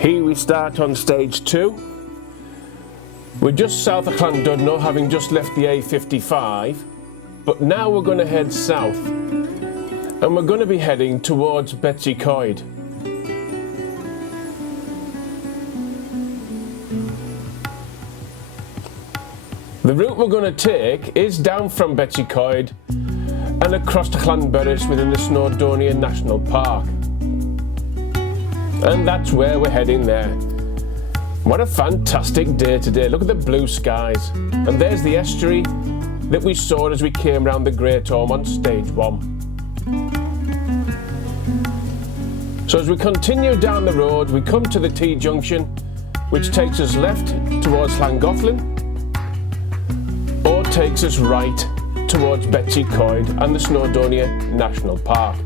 Here we start on stage 2. We're just south of Llandudno, having just left the A55, but now we're going to head south and we're going to be heading towards Betsi Coed. The route we're going to take is down from Betsi Coed and across to Llanberis within the Snowdonia National Park. And that's where we're heading there. What a fantastic day today. Look at the blue skies. And there's the estuary that we saw as we came round the Great Orme on stage 1. So as we continue down the road, we come to the T-junction, which takes us left towards Llangollen, or takes us right towards Betsi Coed and the Snowdonia National Park.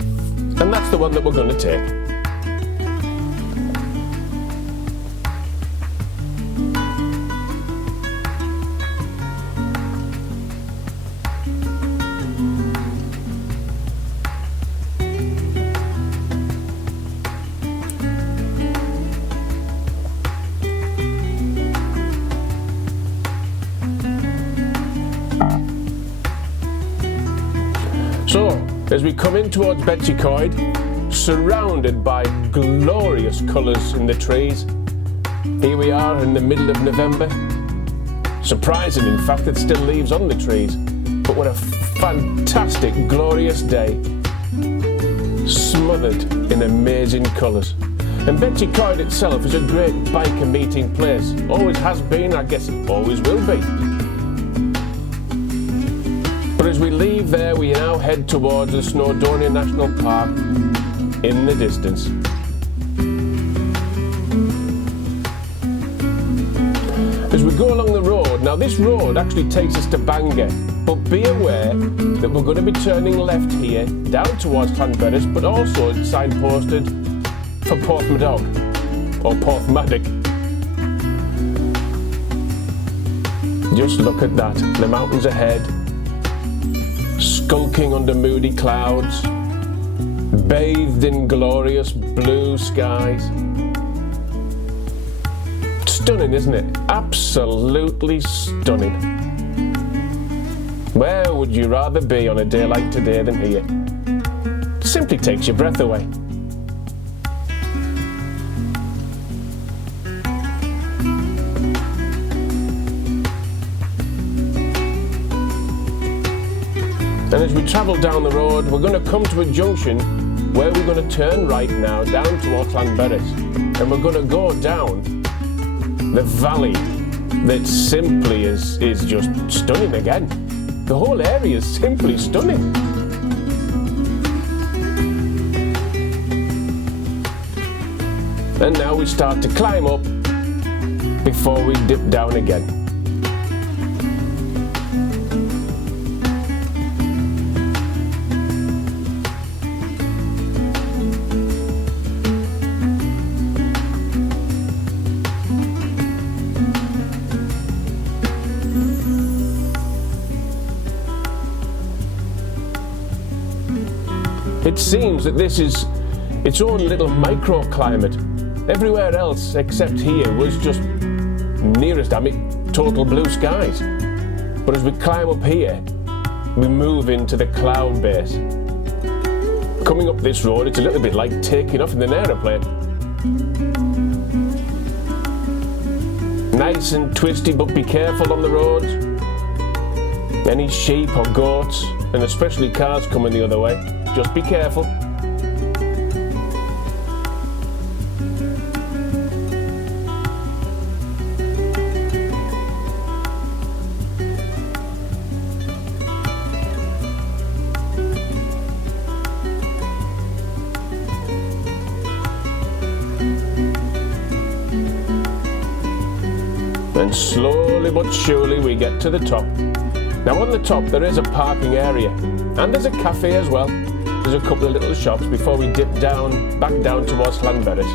And that's the one that we're going to take. So, as we come in towards Betsi Coed, surrounded by glorious colours in the trees, here we are in the middle of November. Surprising, in fact, that still leaves on the trees. But what a fantastic, glorious day, smothered in amazing colours. And Betsi Coed itself is a great biker meeting place. Always has been, I guess it always will be. But as we leave there, we now head towards the Snowdonia National Park in the distance. As we go along the road, now this road actually takes us to Bangor, but be aware that we're going to be turning left here, down towards Llanberis, but also it's signposted for Porthmadog, or Porthmadog. Just look at that, the mountains ahead, skulking under moody clouds, bathed in glorious blue skies. Stunning, isn't it? Absolutely stunning. Where would you rather be on a day like today than here? It simply takes your breath away. And as we travel down the road, we're going to come to a junction where we're going to turn right now down towards Llanberis, and we're going to go down the valley that simply is just stunning again. The whole area is simply stunning. And now we start to climb up before we dip down again. It seems that this is its own little microclimate. Everywhere else except here was just nearest, total blue skies. But as we climb up here, we move into the cloud base. Coming up this road, it's a little bit like taking off in an aeroplane. Nice and twisty, but be careful on the roads. Any sheep or goats, and especially cars coming the other way, just be careful. And slowly but surely we get to the top. Now on the top there is a parking area, and there's a cafe as well. There's a couple of little shops before we dip down, back down towards Llanberis.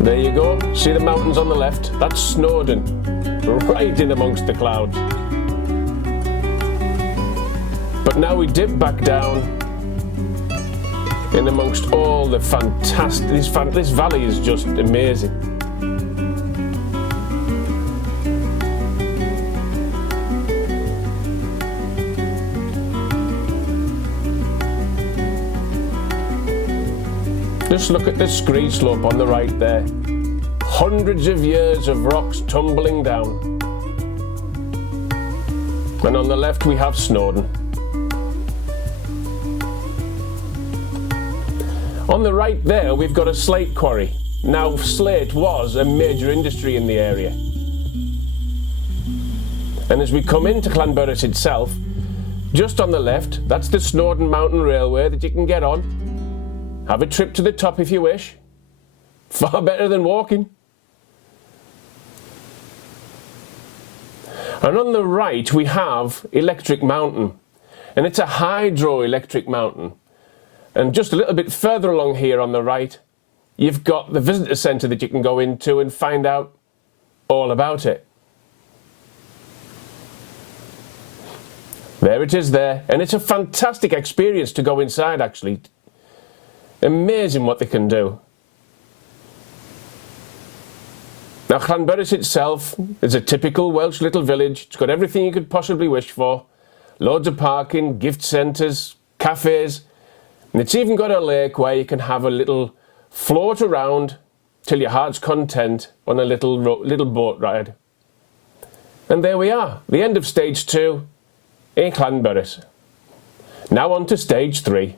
There you go, see the mountains on the left? That's Snowdon, right in amongst the clouds. But now we dip back down in amongst all the fantastic, this valley is just amazing. Just look at the scree slope on the right there. Hundreds of years of rocks tumbling down. And on the left we have Snowdon. On the right there we've got a slate quarry. Now slate was a major industry in the area. And as we come into Llanberis itself, just on the left, that's the Snowdon Mountain Railway that you can get on. Have a trip to the top if you wish. Far better than walking. And on the right we have Electric Mountain. And it's a hydroelectric mountain. And just a little bit further along here on the right, you've got the visitor centre that you can go into and find out all about it. There it is there. And it's a fantastic experience to go inside actually. Amazing what they can do. Now Llanberis itself is a typical Welsh little village. It's got everything you could possibly wish for. Loads of parking, gift centres, cafes. And it's even got a lake where you can have a little float around till your heart's content on a little boat ride. And there we are, the end of stage 2 in Llanberis. Now on to stage 3.